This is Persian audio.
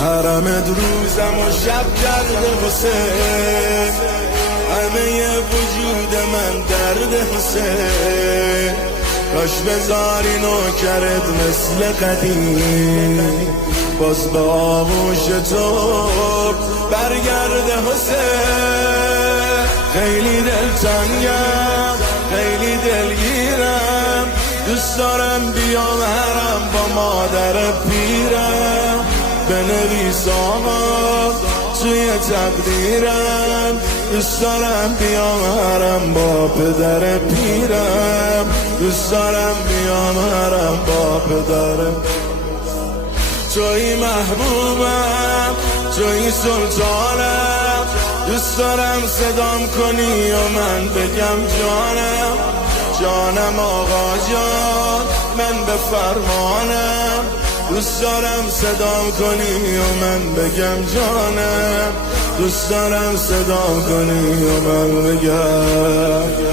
حرمت روزم و شب کرده حسین، همه وجود من درد حسین. کاش بذاری نوکرت مثل قدیم، باز به آغوش تو برگرده حسین. خیلی دلتنگم، خیلی دلگیرم، دوست دارم بیام حرم با مادر پیرم. بنویس آقا توی تقدیرم، دوست دارم بیام حرم با پدر پیرم. دوست دارم بیام حرم با پدرم. توی محبوبم، توی سلطانم، دوست دارم صدام کنی و من بگم جانم. جانم آقا جان، من به فرمانم. دوست دارم صدام کنی و من بگم جانم. دوست دارم صدام کنی و من بگم